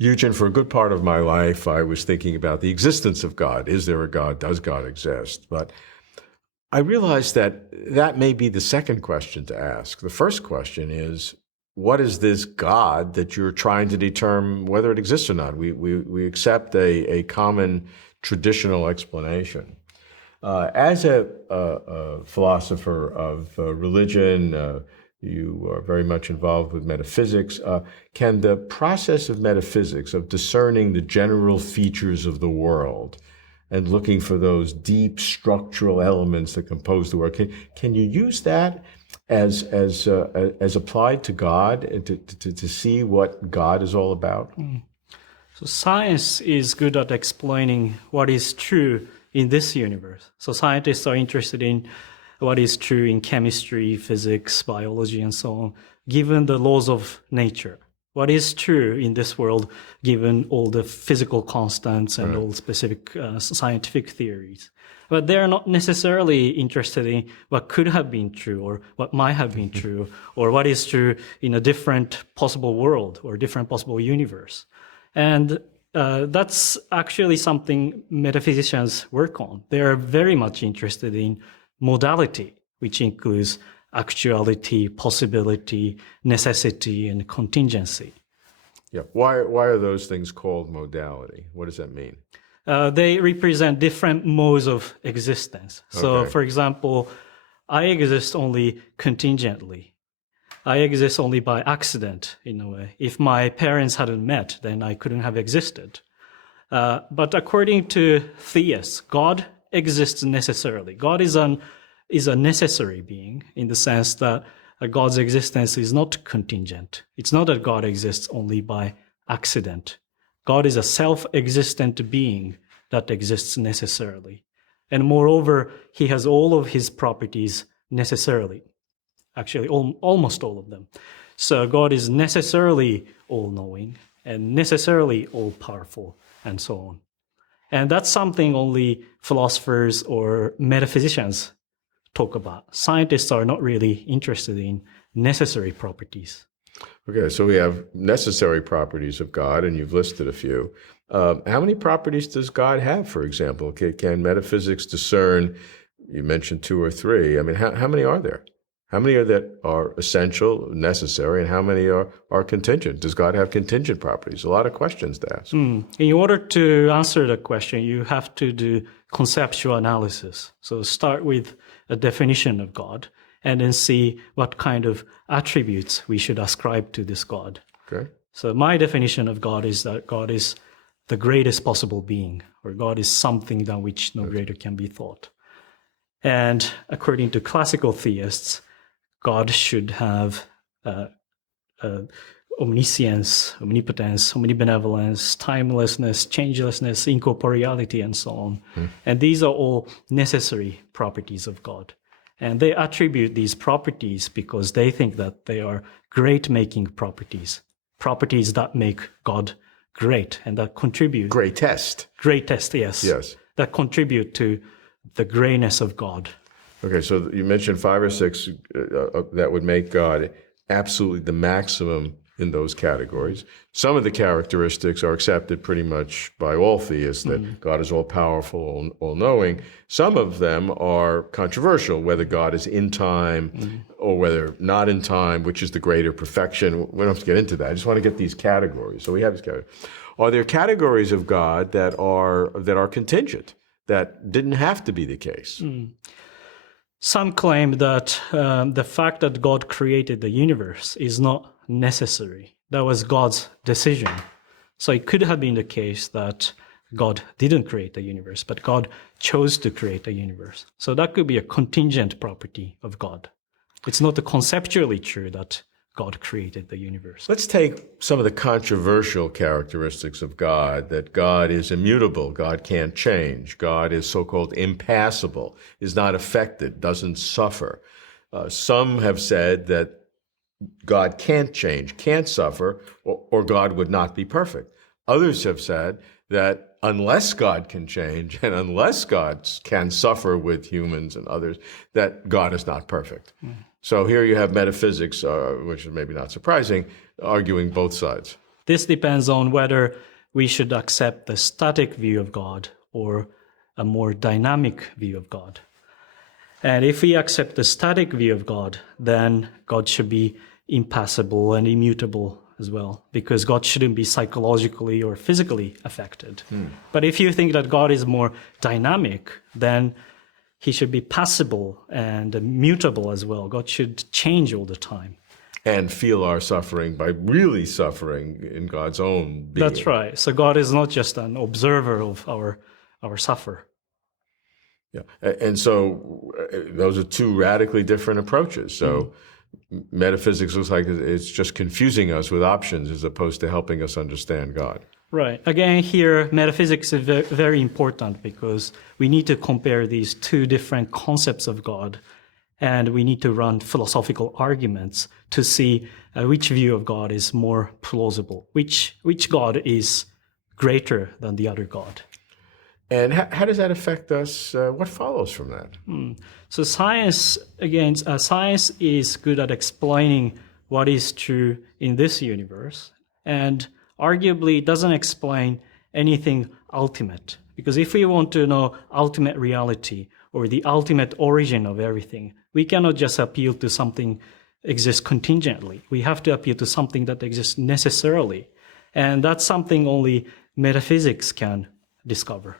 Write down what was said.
Yujin, for a good part of my life, I was thinking about the existence of God. Is there a God? Does God exist? But I realized that that may be the second question to ask. The first question is, what is this God that you're trying to determine whether it exists or not? We accept a common traditional explanation. As a philosopher of religion, you are very much involved with metaphysics. Can the process of metaphysics, of discerning the general features of the world and looking for those deep structural elements that compose the world, can you use that as applied to God and to see what God is all about? So science is good at explaining what is true in this universe. So scientists are interested in what is true in chemistry, physics, biology, and so on, given the laws of nature. What is true in this world, given all the physical constants and all specific scientific theories. But they're not necessarily interested in what could have been true or what might have been true or what is true in a different possible world or different possible universe. And that's actually something metaphysicians work on. They are very much interested in modality, which includes actuality, possibility, necessity, and contingency. Yeah. Why are those things called modality? What does that mean? They represent different modes of existence. So, Okay. for example, I exist only contingently. I exist only by accident, in a way. If my parents hadn't met, then I couldn't have existed. But according to theists, God exists necessarily. God is a necessary being in the sense that God's existence is not contingent. It's not that God exists only by accident. God is a self-existent being that exists necessarily. And moreover, he has all of his properties necessarily. Actually, almost all of them. So God is necessarily all-knowing and necessarily all-powerful and so on. And that's something only philosophers or metaphysicians talk about. Scientists are not really interested in necessary properties. Okay, so we have necessary properties of God, and you've listed a few. How many properties does God have, for example? Can metaphysics discern? You mentioned two or three. I mean, how many are there? How many are that are essential, necessary, and how many are contingent? Does God have contingent properties? A lot of questions to ask. In order to answer the question, you have to do conceptual analysis. So start with a definition of God and then see what kind of attributes we should ascribe to this God. Okay. So my definition of God is that God is the greatest possible being, or God is something than which no greater can be thought. And according to classical theists, God should have omniscience, omnipotence, omnibenevolence, timelessness, changelessness, incorporeality, and so on. And these are all necessary properties of God. And they attribute these properties because they think that they are great-making properties, properties that make God great and that contribute. Greatest. Greatest, yes. Yes. That contribute to the greatness of God. Okay, so you mentioned 5 or 6 that would make God absolutely the maximum in those categories. Some of the characteristics are accepted pretty much by all theists, that God is all-powerful, all-knowing. Some of them are controversial, whether God is in time or whether not in time, which is the greater perfection. We don't have to get into that. I just want to get these categories. So we have these categories. Are there categories of God that are contingent, that didn't have to be the case? Some claim that the fact that God created the universe is not necessary. That was God's decision. So it could have been the case that God didn't create the universe, but God chose to create the universe. So that could be a contingent property of God. It's not conceptually true that God created the universe. Let's take some of the controversial characteristics of God, that God is immutable, God can't change, God is so-called impassible, is not affected, doesn't suffer. Some have said that God can't change, can't suffer, or God would not be perfect. Others have said that unless God can change and unless God can suffer with humans and others, that God is not perfect. So here you have metaphysics, which is maybe not surprising, arguing both sides. This depends on whether we should accept the static view of God or a more dynamic view of God. And if we accept the static view of God, then God should be impassible and immutable as well, because God shouldn't be psychologically or physically affected. But if you think that God is more dynamic, then he should be passible and mutable as well. God should change all the time. And feel our suffering by really suffering in God's own being. That's right. So God is not just an observer of our suffer. Yeah. And so those are two radically different approaches. So metaphysics looks like it's just confusing us with options as opposed to helping us understand God. Right. Again, here, metaphysics is very important because we need to compare these two different concepts of God, and we need to run philosophical arguments to see which view of God is more plausible, which God is greater than the other God. And how does that affect us? What follows from that? So science, again, science is good at explaining what is true in this universe, and arguably doesn't explain anything ultimate. Because if we want to know ultimate reality or the ultimate origin of everything, we cannot just appeal to something exists contingently. We have to appeal to something that exists necessarily. And that's something only metaphysics can discover.